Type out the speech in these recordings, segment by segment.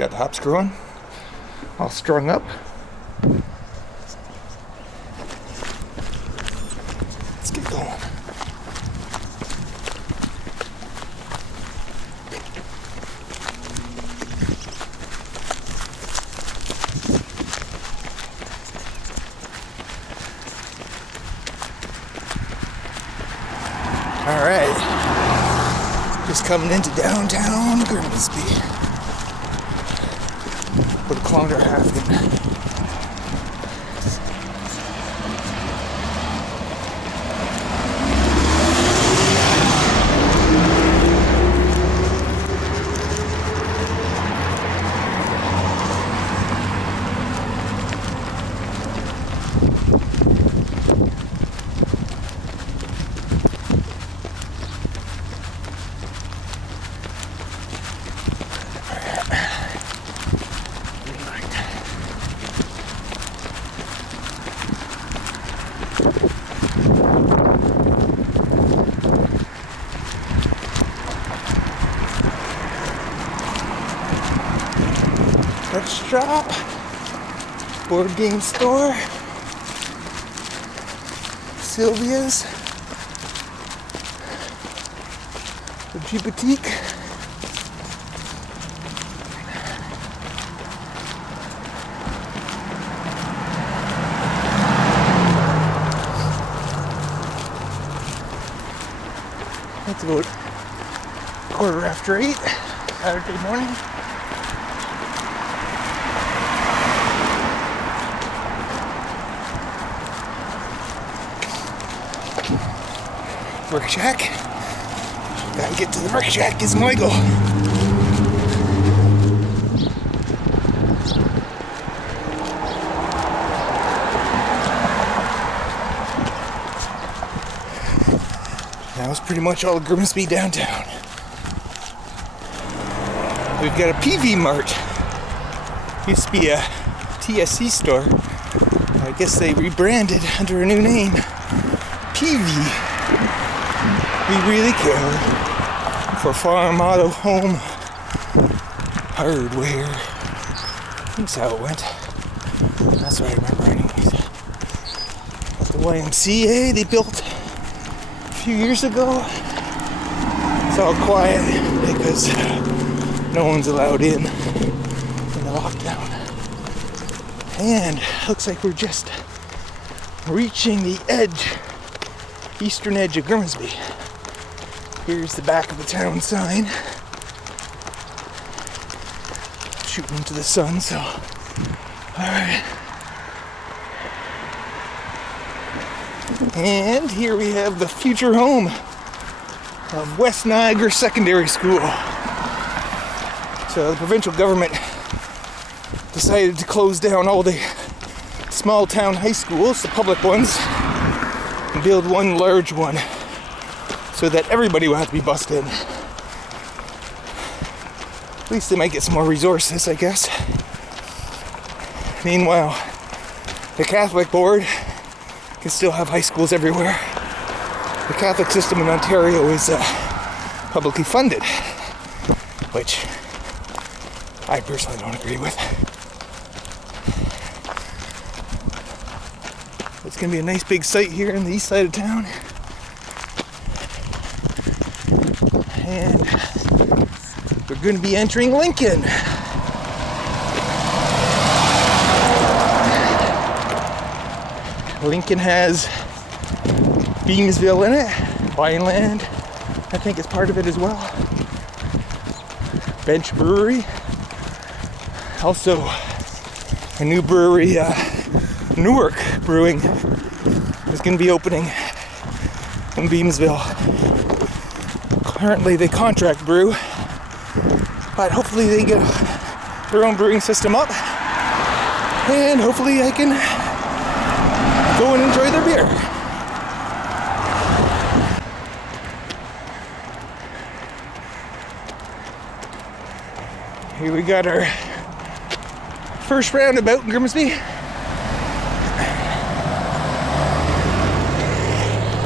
Got the hops growing, all strung up. Let's get going. All right, just coming into downtown Grimsby. About a kilometer and a half in. Let's shop. Board game store. Sylvia's. The Boutique. It's about 8:15, Saturday morning. Work shack. Gotta get to the work shack is my goal. That was pretty much all of Grimsby downtown. We've got a PV Mart. Used to be a TSC store. I guess they rebranded under a new name. PV. We really care for farm, auto, home, hardware. That's how it went. That's what I remember anyways. But the YMCA they built a few years ago. It's all quiet because no one's allowed in the lockdown. And looks like we're just reaching the edge, eastern edge of Grimsby. Here's the back of the town sign. Shooting into the sun, so alright. And here we have the future home of West Niagara Secondary School. So the provincial government decided to close down all the small town high schools, the public ones, and build one large one so that everybody will have to be bussed in. At least they might get some more resources, I guess. Meanwhile, the Catholic board can still have high schools everywhere. The Catholic system in Ontario is publicly funded, which I personally don't agree with. It's going to be a nice big site here in the east side of town. And we're going to be entering Lincoln. Lincoln has Beamsville in it. Vineland, I think, is part of it as well. Bench Brewery. Also, a new brewery, Newark Brewing, is going to be opening in Beamsville. Currently, they contract brew, but hopefully they get their own brewing system up, and hopefully I can go and enjoy their beer. Here we got our first roundabout in Grimsby.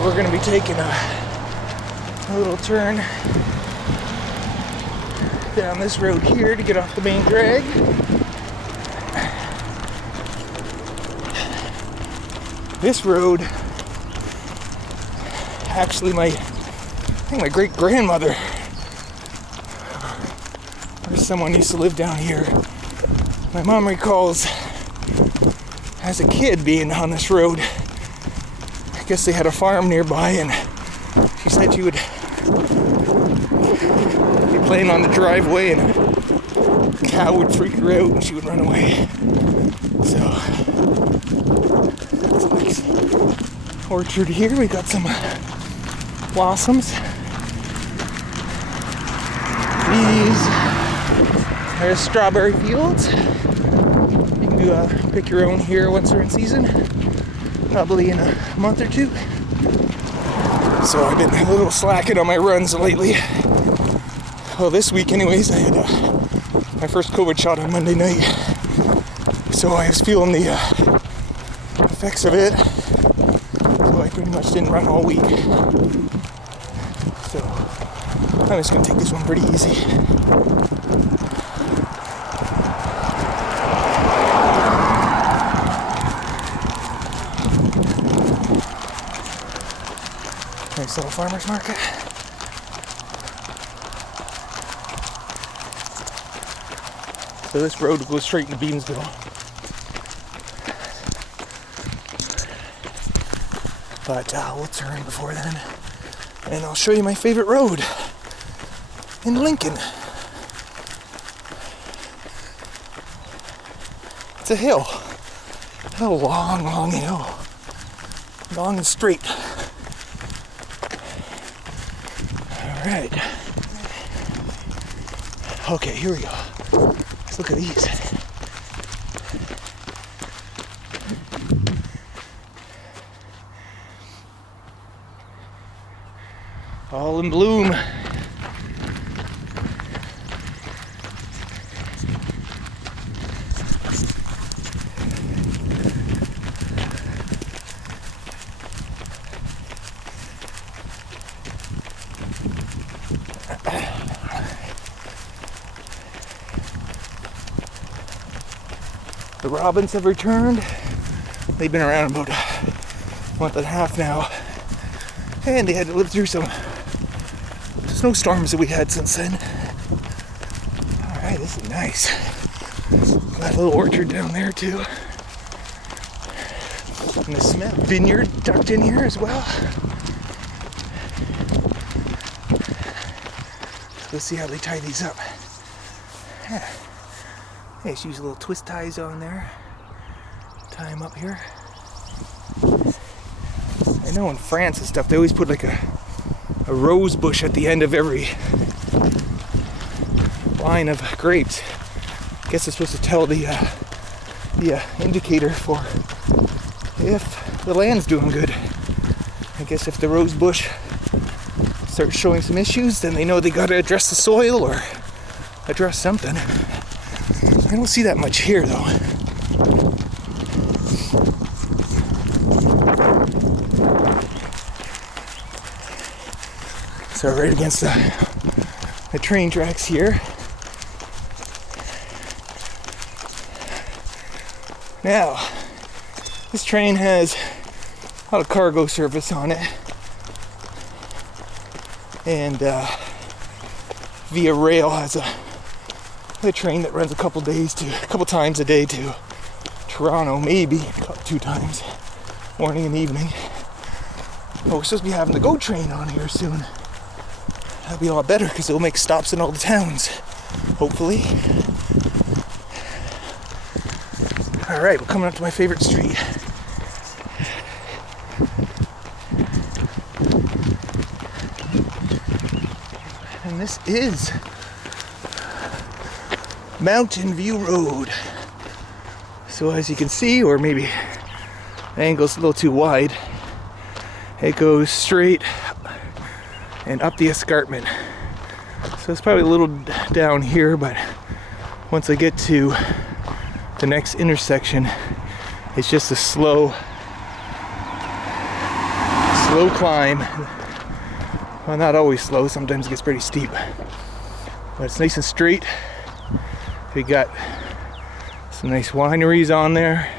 We're going to be taking a little turn down this road here to get off the main drag. This road, actually I think my great-grandmother or someone used to live down here. My mom recalls as a kid being on this road. I guess they had a farm nearby, and she said she would be playing on the driveway and a cow would freak her out and she would run away. So that's a nice orchard here. We got some blossoms. These are strawberry fields. You can do pick your own here once they're in season, probably in a month or two. So I've been a little slacking on my runs lately. Well, this week anyways, I had my first COVID shot on Monday night. So I was feeling the effects of it. So I pretty much didn't run all week. So I'm just gonna take this one pretty easy. Nice little farmer's market. So this road goes straight into Beansville. But we'll turn before then. And I'll show you my favorite road in Lincoln. It's a hill. A long, long hill. Long and straight. Alright. Okay, here we go. Let's look at these. All in bloom. The robins have returned. They've been around about a month and a half now. And they had to live through some snowstorms that we had since then. Alright, this is nice. Got a little orchard down there too. And the cement vineyard tucked in here as well. Let's see how they tie these up. Yeah. Hey, just use a little twist ties on there. Tie them up here. I know in France and stuff, they always put like a rose bush at the end of every line of grapes. I guess it's supposed to tell the indicator for if the land's doing good. I guess if the rose bush starts showing some issues, then they know they gotta address the soil or address something. I don't see that much here though. So right against the train tracks here. Now, this train has a lot of cargo service on it. And Via Rail has a train that runs a couple times a day to Toronto, maybe 2 times, morning and evening. But we're supposed to be having the GO train on here soon. That'll be a lot better because it'll make stops in all the towns, hopefully. Alright, we're coming up to my favorite street. And this is Mountain View Road. So as you can see, or maybe the angle's a little too wide, it goes straight and up the escarpment. So it's probably a little down here, but once I get to the next intersection, it's just a slow climb. Well, not always slow, sometimes it gets pretty steep. but it's nice and straight. We got some nice wineries on there.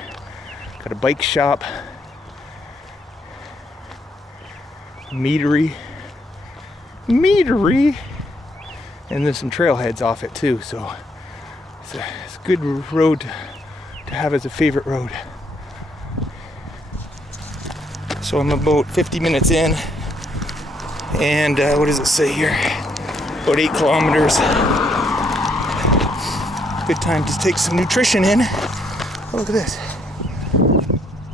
Got a bike shop, meadery, and then some trailheads off it too. So it's a good road to have as a favorite road. So I'm about 50 minutes in, and what does it say here? About 8 kilometers. Good time to take some nutrition in. Oh, look at this.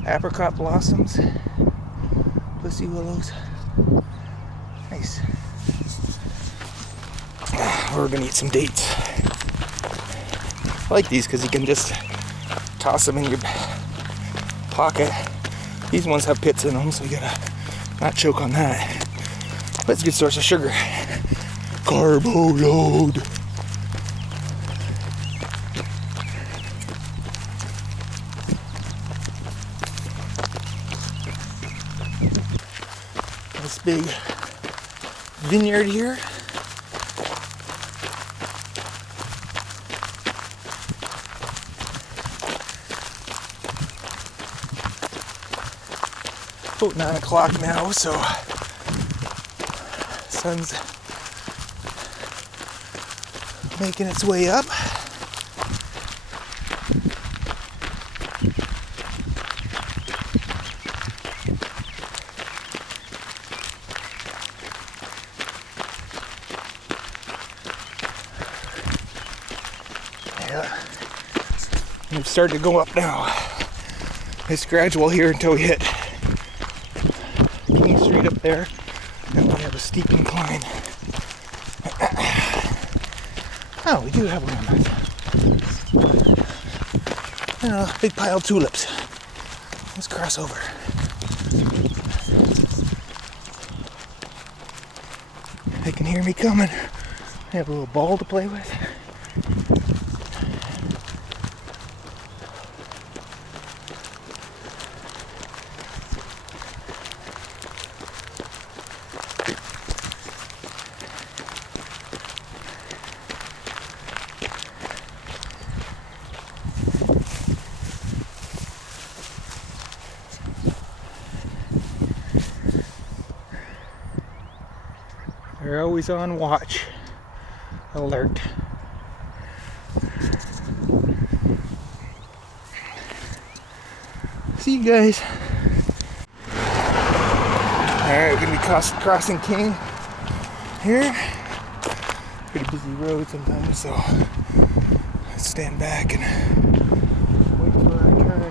Apricot blossoms, pussy willows. Nice. We're gonna eat some dates. I like these because you can just toss them in your pocket. These ones have pits in them, so you gotta not choke on that. But it's a good source of sugar. Carbo load. This big vineyard here. About 9 o'clock now, so sun's making its way up. Yeah, we've started to go up now. It's gradual here until we hit King Street up there, and we have a steep incline. Oh, we do have one of those. Big pile of tulips. Let's cross over. They can hear me coming. I have a little ball to play with. They're always on watch, alert. See you guys. Alright, we're gonna be crossing King here. Pretty busy road sometimes, so let's stand back and wait for our turn.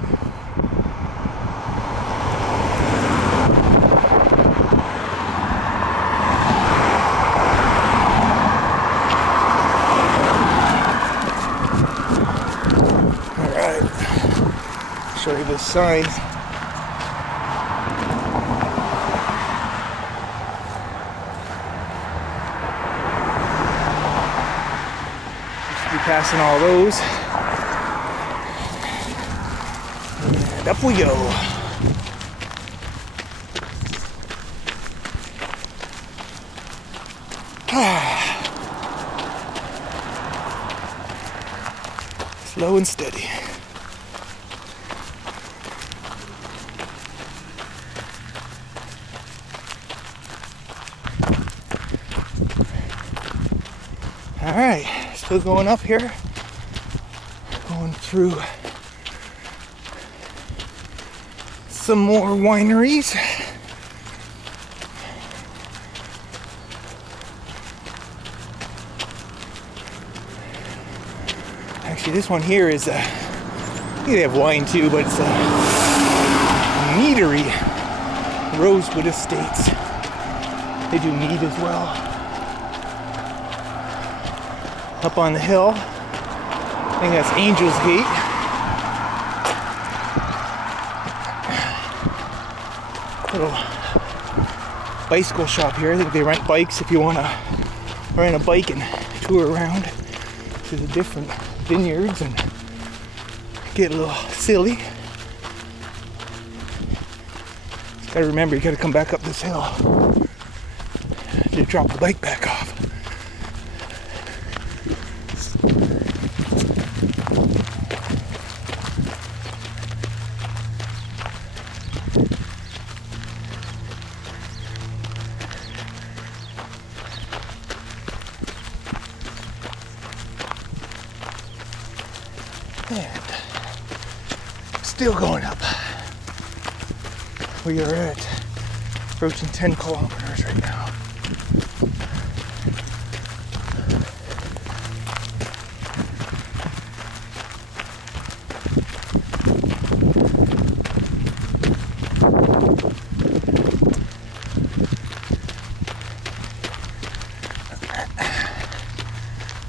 Show you the signs. Just be passing all those. And up we go. Slow and steady. Alright, still going up here. Going through some more wineries. Actually, this one here is, I think they have wine too, but it's a meadery. Rosewood Estates. They do mead as well. Up on the hill, I think that's Angel's Gate. Little bicycle shop here. I think they rent bikes if you want to rent a bike and tour around to the different vineyards and get a little silly. Just gotta remember, you gotta come back up this hill to drop the bike back off. And still going up. We are at approaching 10 kilometers right now.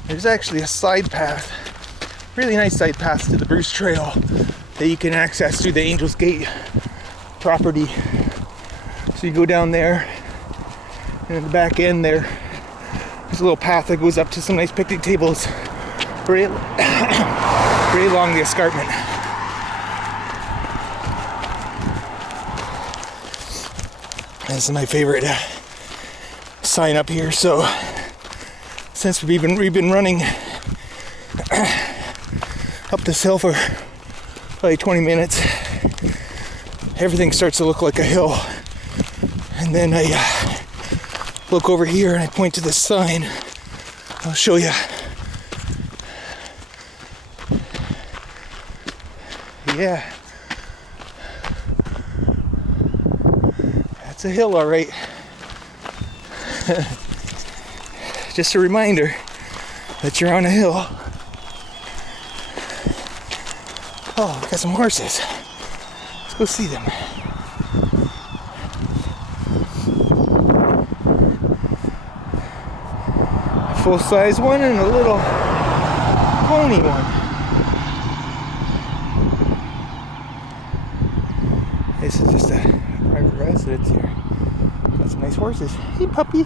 There's actually a side path, really nice side path to the Bruce Trail that you can access through the Angels Gate property. So you go down there, and at the back end there's a little path that goes up to some nice picnic tables right along the escarpment. This is my favorite sign up here. So since we've been running up this hill for probably 20 minutes, everything starts to look like a hill. And then I look over here and I point to this sign. I'll show you. Yeah. That's a hill, all right. Just a reminder that you're on a hill. Oh, we got some horses. Let's go see them. A full-size one and a little pony one. This is just a private residence here. Got some nice horses. Hey, puppy.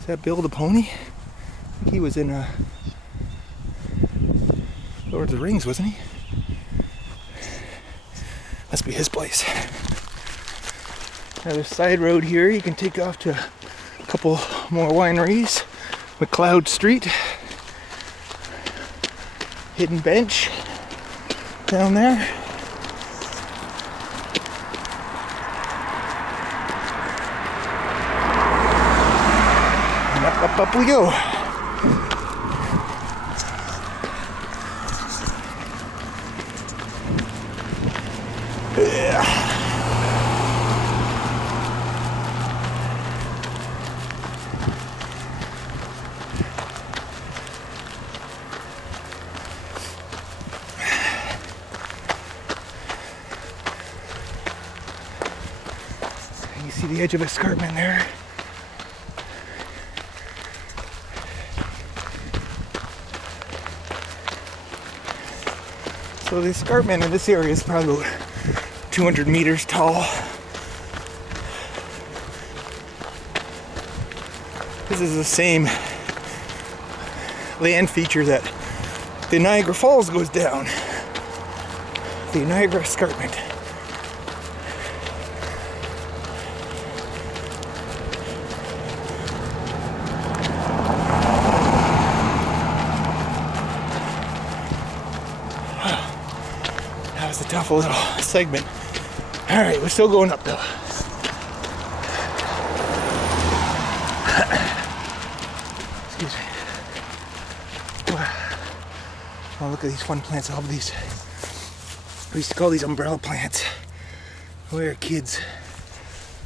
Is that Bill the Pony? I think he was in Lord of the Rings, wasn't he? Must be his place. Another side road here. You can take off to a couple more wineries. McLeod Street. Hidden bench down there. Up we go. Yeah. You see the edge of escarpment there. So the escarpment in this area is probably about 200 meters tall. This is the same land feature that the Niagara Falls goes down. The Niagara Escarpment. A tough little segment. Alright, we're still going up though. Excuse me. Oh, look at these fun plants. I love these. We used to call these umbrella plants. When we were kids,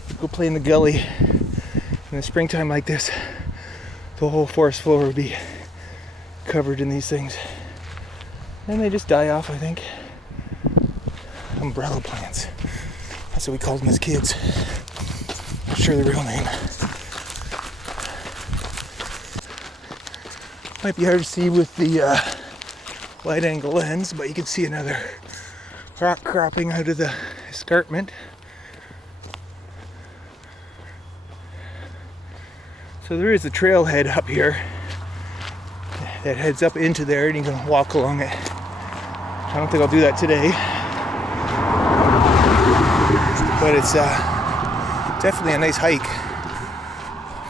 we'd go play in the gully. In the springtime like this, the whole forest floor would be covered in these things. And they just die off, I think. Umbrella plants. That's what we called them as kids. Not sure the real name. Might be hard to see with the wide angle lens, but you can see another rock cropping out of the escarpment. So there is a trailhead up here that heads up into there, and you can walk along it. I don't think I'll do that today. But it's definitely a nice hike.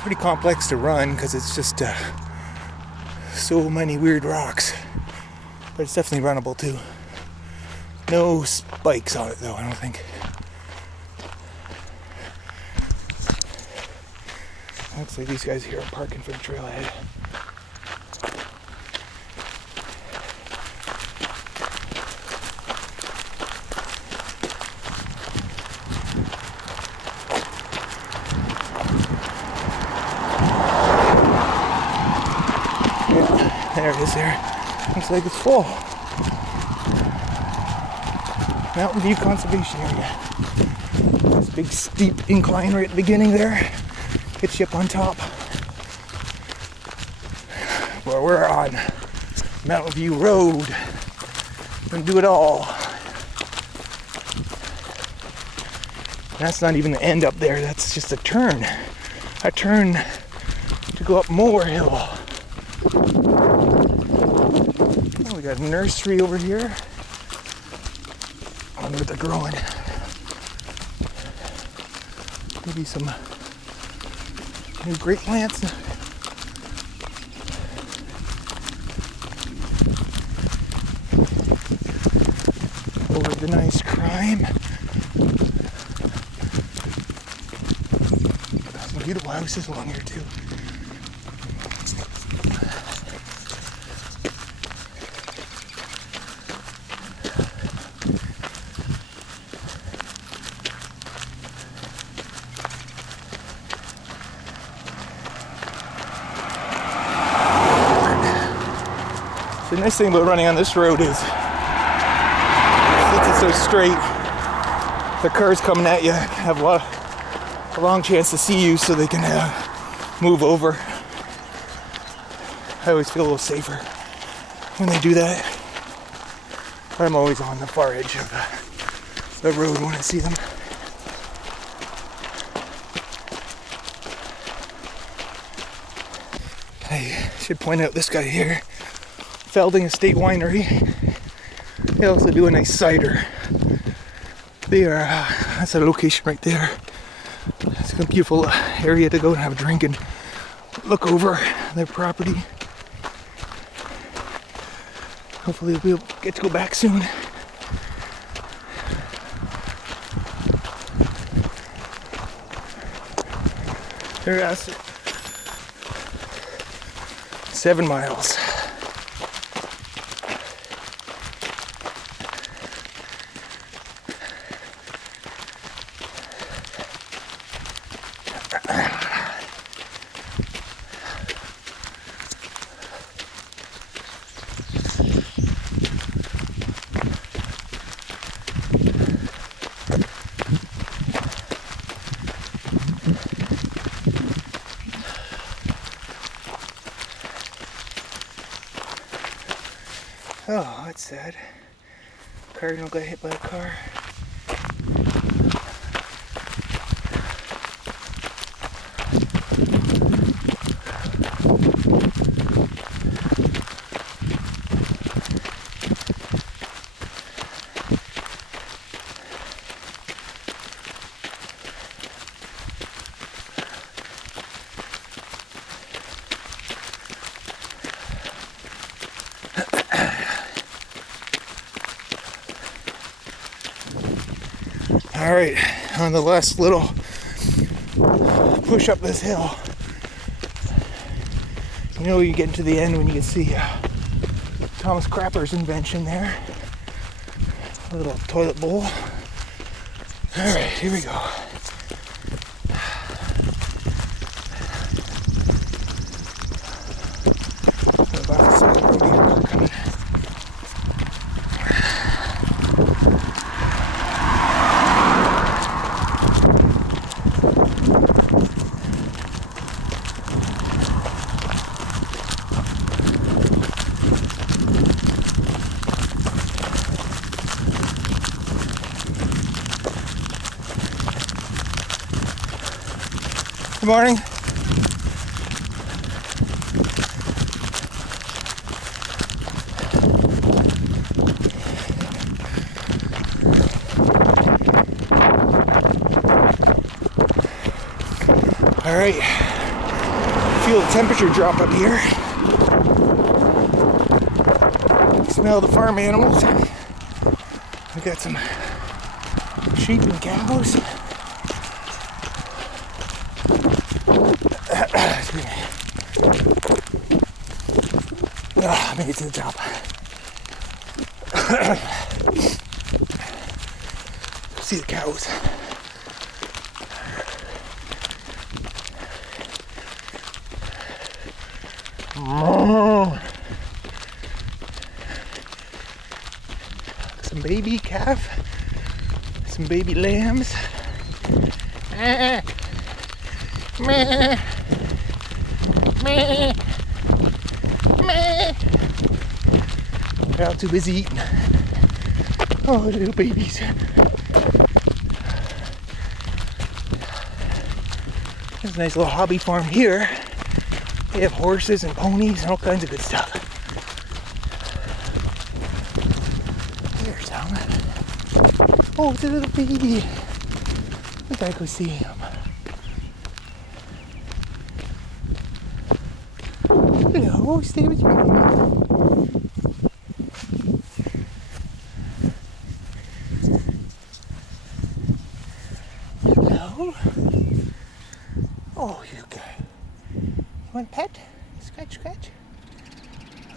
Pretty complex to run because it's just so many weird rocks. But it's definitely runnable too. No spikes on it though, I don't think. Looks like these guys here are parking for the trailhead. Yeah, there it is there. Looks like it's full. Mountain View Conservation Area. This big steep incline right at the beginning there. Gets you up on top. Well, we're on Mountain View Road. Gonna do it all. That's not even the end up there. That's just a turn. A turn to go up Mower Hill. Oh, we got a nursery over here. I wonder what they're growing. Maybe some new grape plants. Organized crime. Some beautiful houses along here too. The nice thing about running on this road is, since it's so straight, the cars coming at you have a long chance to see you, so they can move over. I always feel a little safer when they do that. I'm always on the far edge of the road when I see them. I should point out this guy here. Felding Estate Winery. They also do a nice cider. They are, that's a location right there. It's a beautiful area to go and have a drink and look over their property. Hopefully we'll get to go back soon. They're 7 miles. Oh, that's sad. Cardinal got hit by a car. Alright, on the last little push up this hill. You know, you get into the end when you can see Thomas Crapper's invention there. A little toilet bowl. Alright, here we go. Good morning. All right, feel the temperature drop up here. Smell the farm animals. We got some sheep and cows. Excuse me. I made it to the top. See the cows. Some baby calf, some baby lambs. Meh. Meh. Meh. Meh. They're all too busy eating. Oh, little babies. There's a nice little hobby farm here. They have horses and ponies and all kinds of good stuff. There's some. Oh, it's a little baby. We gotta go see him. Hello, stay with your mom. Hello. Oh, you good. You want a pet? Scratch, scratch.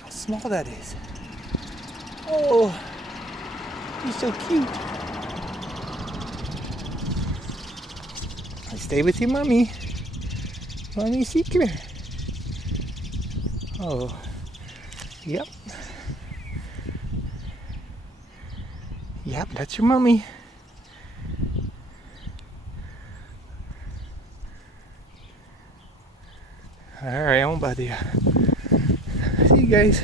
How small that is. Oh, he's so cute. Stay with your mommy. Mommy secret. Oh, yep. Yep, that's your mommy. Alright, I won't bother you. See you guys.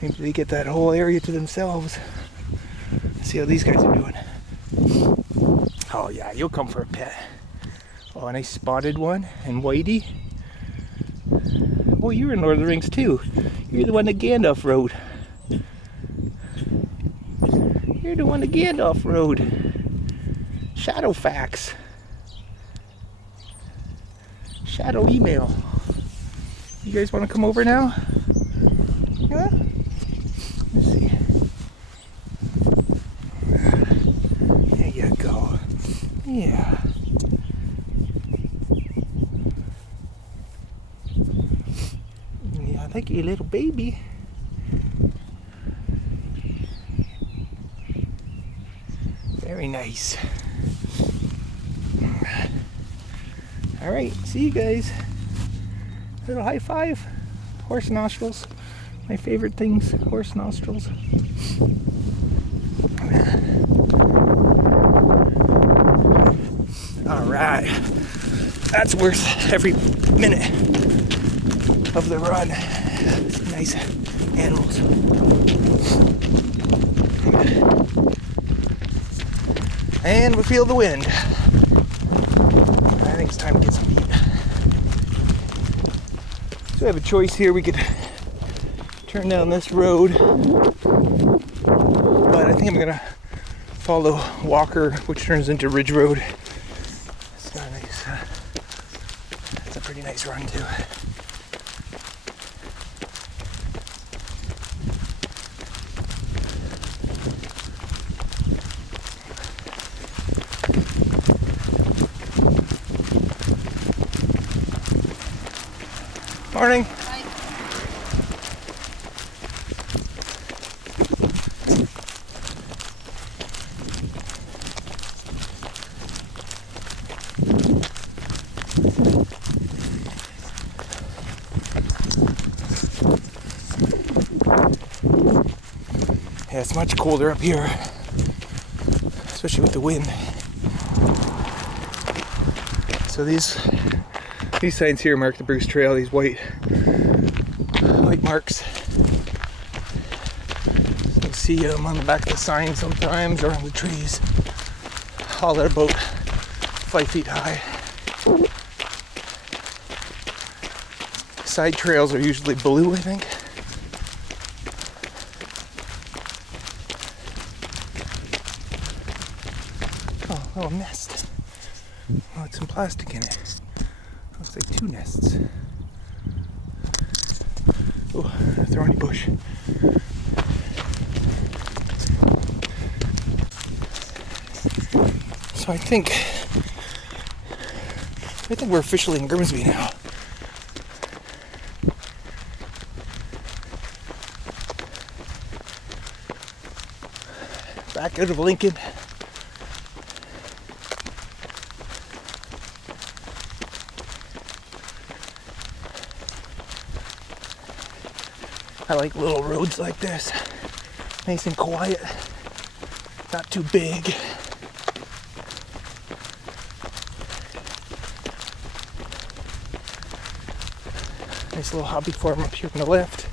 Maybe they get that whole area to themselves. See how these guys are doing. Oh yeah, you'll come for a pet. Oh, and I spotted one in Whitey. Oh, you're in Lord of the Rings too. You're the one that Gandalf rode. You're the one that Gandalf rode. Shadowfax. Shadow email. You guys want to come over now? Yeah? Let's see. There you go. Yeah. Yeah, I like your little baby. Very nice. All right, see you guys. Little high five. Horse nostrils. My favorite things, horse nostrils. All right. That's worth every minute of the run. Nice animals. And we feel the wind. I think it's time to get some meat. So we have a choice here. We could turn down this road, but I think I'm gonna follow Walker, which turns into Ridge Road. It's got a nice, it's a pretty nice run too. Morning. Hi. Yeah, it's much colder up here, especially with the wind. So these signs here mark the Bruce Trail, these white marks. You'll see them on the back of the sign sometimes, or on the trees. All at about 5 feet high. Side trails are usually blue, I think. Oh, a little nest. Oh, it's some plastic in it. Looks like 2 nests. Oh, a thorny bush. So I think I think we're officially in Grimsby now. Back out of Lincoln. I like little roads like this. Nice and quiet. Not too big. Nice little hobby farm up here on the left.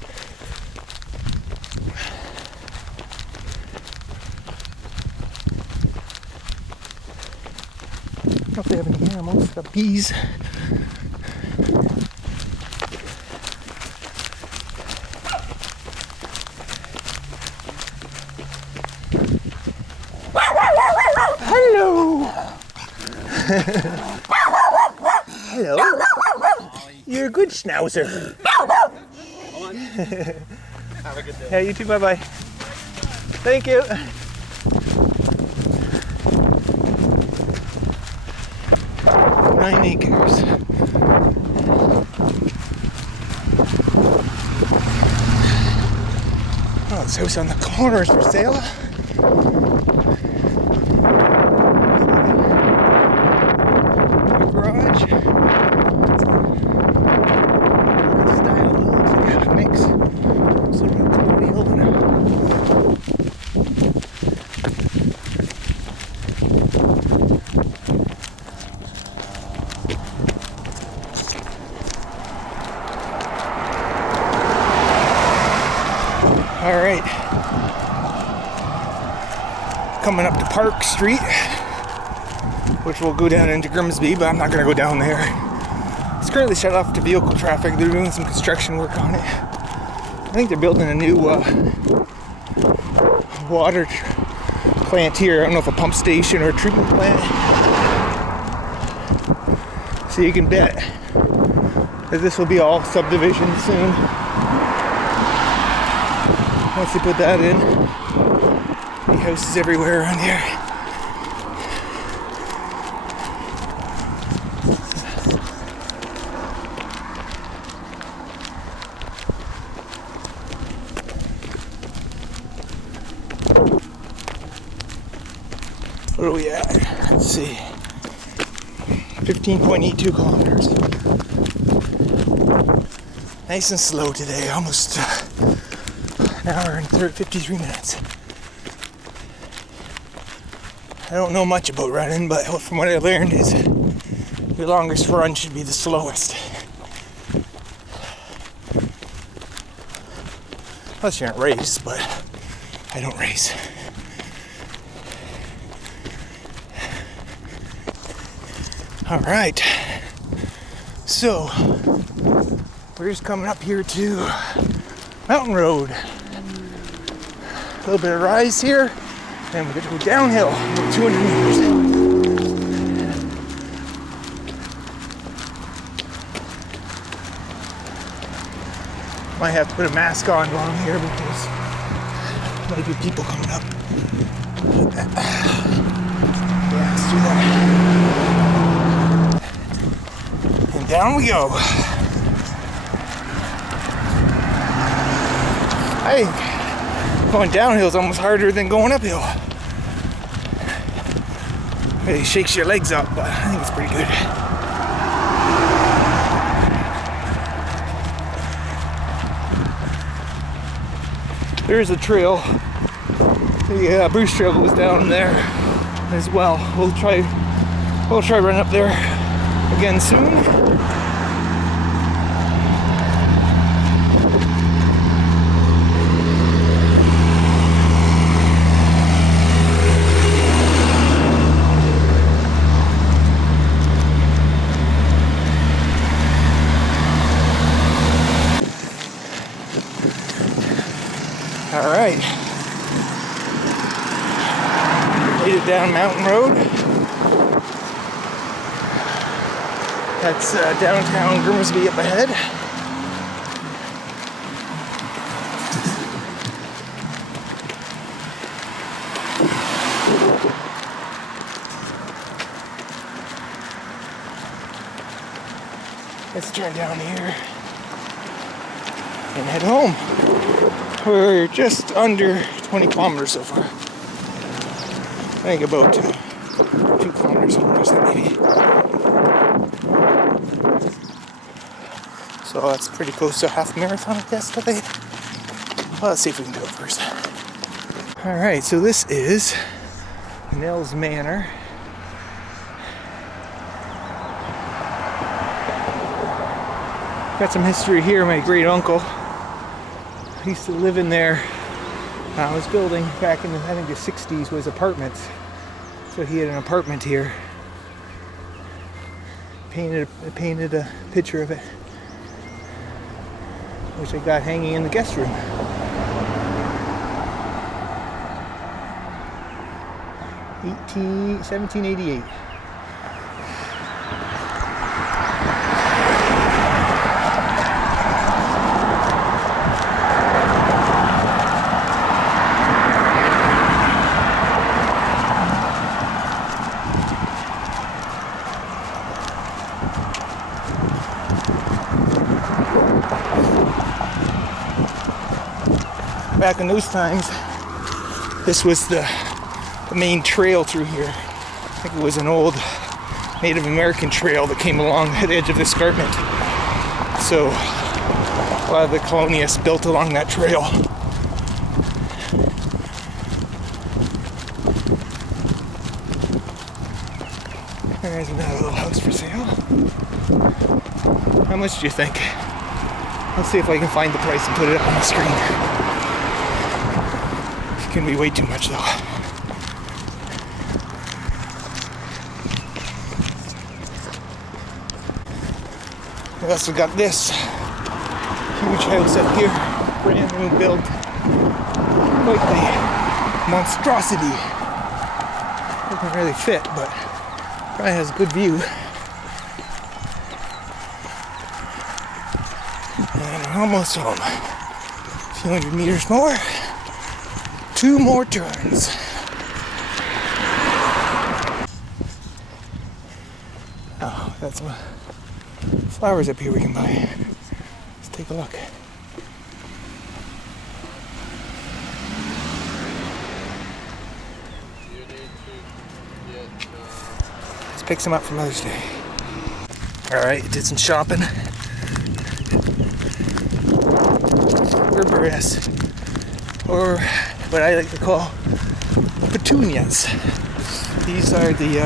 I don't know if they have any animals. Got bees. Hello. Hello. You're a good schnauzer. Have a good day. Yeah, you too. Bye bye. Thank you. Nine acres. Oh, this house on the corner is for sale. Garage. Style looks like a mix. Sort of colonial. All right. Coming up to Park Street, which will go down into Grimsby, but I'm not going to go down there. It's currently shut off to vehicle traffic. They're doing some construction work on it. I think they're building a new water plant here. I don't know if a pump station or a treatment plant. So you can bet that this will be all subdivision soon. Once they put that in, the houses everywhere around here. What are we at? Let's see. 15.82 kilometers. Nice and slow today, almost an hour and 53 minutes. I don't know much about running, but from what I learned is your longest run should be the slowest. Unless you're in a race, but I don't race. All right, so we're just coming up here to Mountain Road. A little bit of rise here, and we're going to go downhill about 200 meters. Might have to put a mask on while I'm here because there might be people coming up. Yeah, let's do that. And down we go. Hey, going downhill is almost harder than going uphill. It shakes your legs up, but I think it's pretty good. There's a trail. The Bruce Trail goes down there as well. We'll try running up there again soon. All right, made it down Mountain Road. That's downtown Grimsby up ahead. Let's turn down here and head home. We're just under 20 kilometers so far. I think about 2 kilometers almost, maybe. So that's pretty close to a half marathon, I guess, today. Well, let's see if we can do it first. Alright, so this is Nell's Manor. Got some history here. My great uncle used to live in there. I was building back in I think the 60s was apartments. So he had an apartment here. Painted a picture of it, which I got hanging in the guest room. 1788. Back in those times, this was the main trail through here. I think it was an old Native American trail that came along the edge of the escarpment. So a lot of the colonists built along that trail. There's another little house for sale. How much do you think? Let's see if I can find the price and put it up on the screen. It's gonna be way too much though. We also got this huge house up here, brand new build. Quite the monstrosity. Doesn't really fit, but probably has a good view. And we're almost home. A few hundred meters more. 2 more turns. Oh, that's some flowers up here we can buy. Let's take a look. Let's pick some up for Mother's Day. Alright, did some shopping. Berberis, or what I like to call petunias. These are the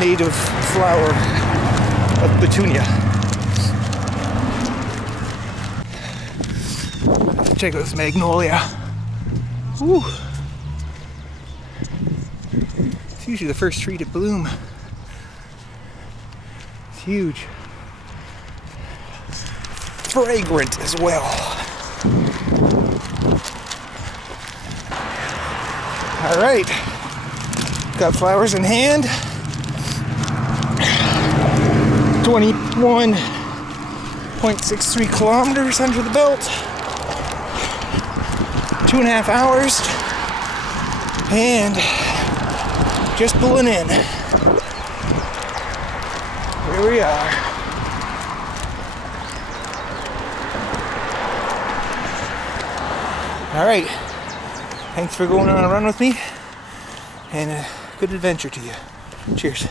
native flower of petunia. Check out this magnolia. Ooh. It's usually the first tree to bloom. It's huge. Fragrant as well. All right, got flowers in hand. 21.63 kilometers under the belt. 2.5 hours, and just pulling in. Here we are. All right, thanks for going on a run with me, and a good adventure to you. Cheers.